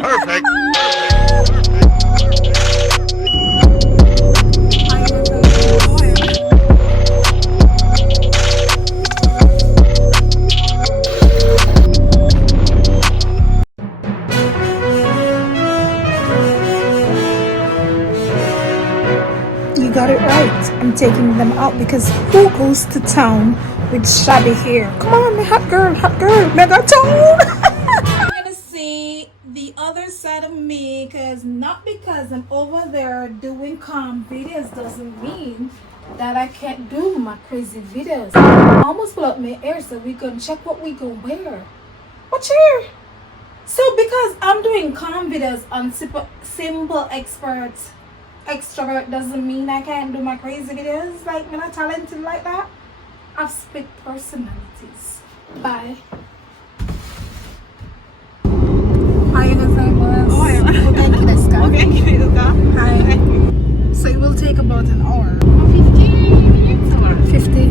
Perfect. You got it right. I'm taking them out because who goes to town with shabby hair? Come on, hot girl, megatone. You're gonna see the other side of me because I'm over there doing calm videos doesn't mean that I can't do my crazy videos. I almost pull up my hair so we can check what we can wear. What's here? So because I'm doing calm videos on simple extrovert doesn't mean I can't do my crazy videos. Like, I'm not talented like that. I've split personalities. Bye. Hi, gozaimasu. Ogenki desu ka? Ogenki desu ka? Hi. So it will take about an hour. 15 minutes or 50.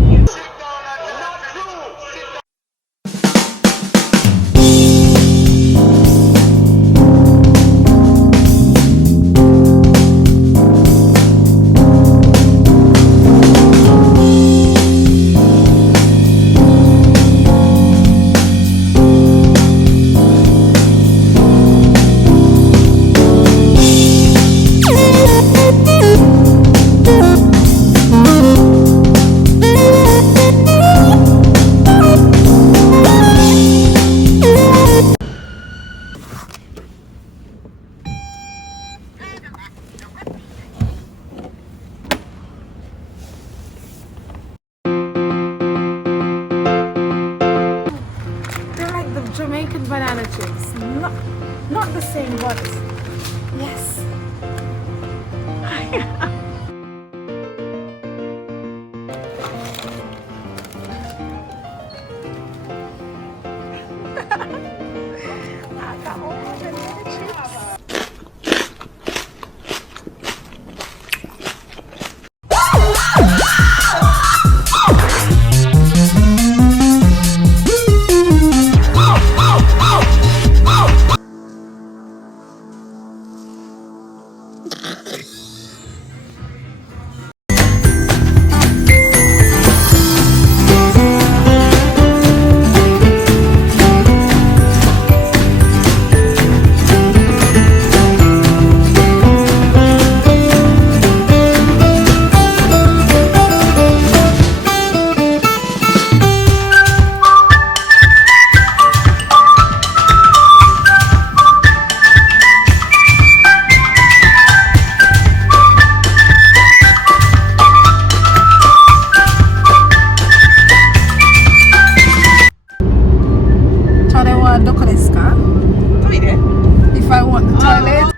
Jamaican banana chips. Not the same, but yes. I got all the banana chips. If I want the toilet.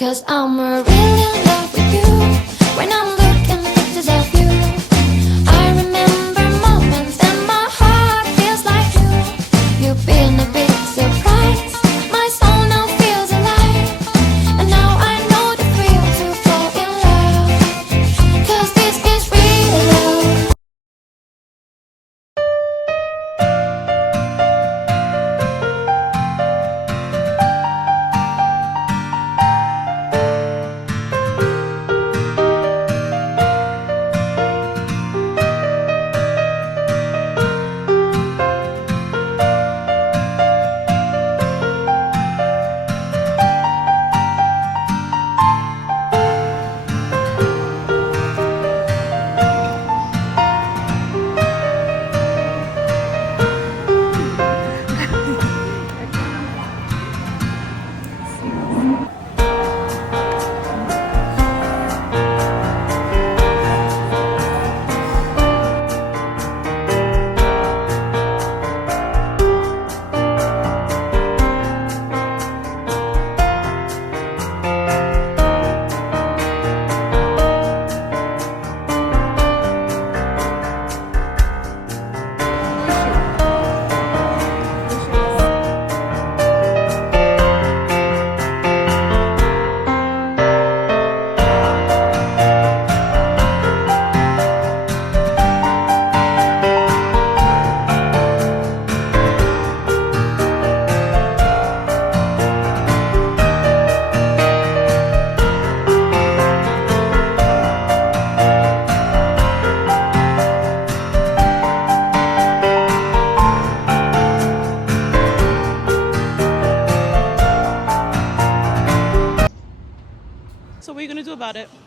Cause I'm really in love with you. When I'm looking at pictures of you, I remember moments and my heart feels like you. You've been a big surprise. My soul now feels alive. And now I know the thrill to fall in love. Cause this is real love.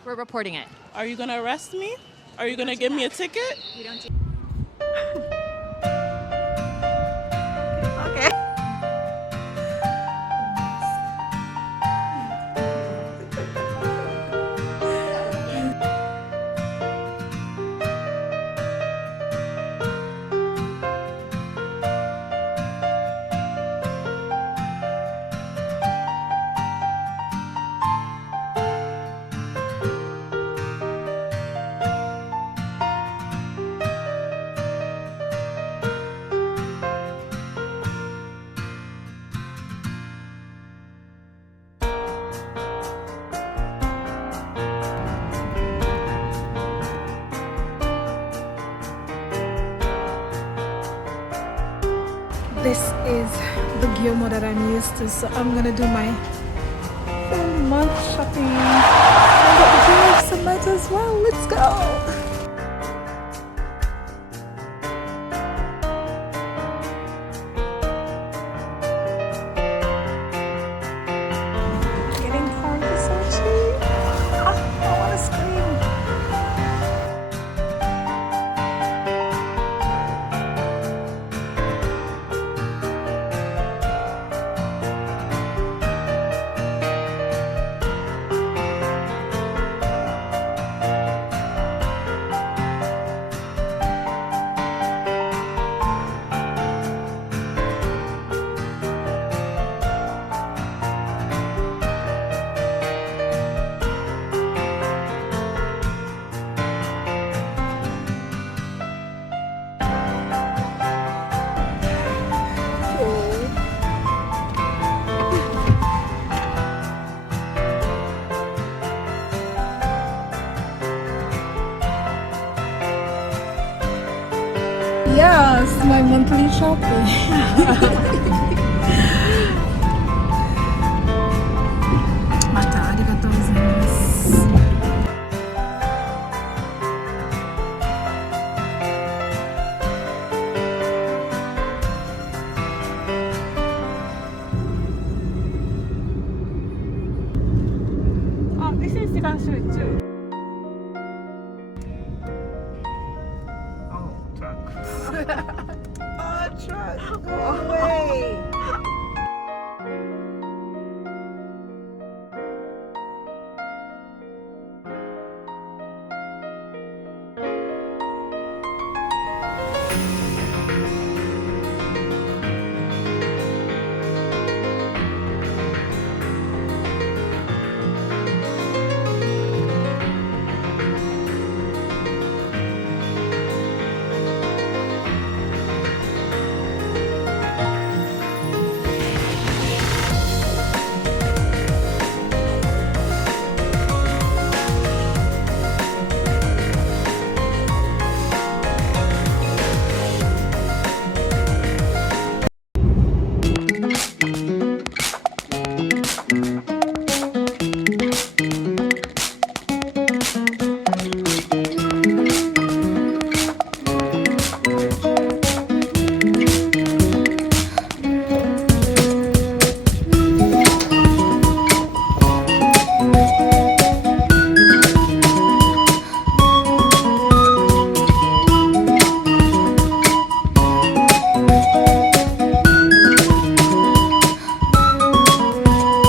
We're reporting it. Are you gonna arrest me? Are you gonna give me a ticket? We don't do Okay. This is the Gyomo that I'm used to, so I'm gonna do my full month shopping. I got the Gyomo some might as well. Let's go. Getting corn is so cheap. I wanna scream. Yes, my monthly shopping. Mata, arigatou gozaimasu. Oh, this is the too. Oh, truck. Oh, truck. Go away.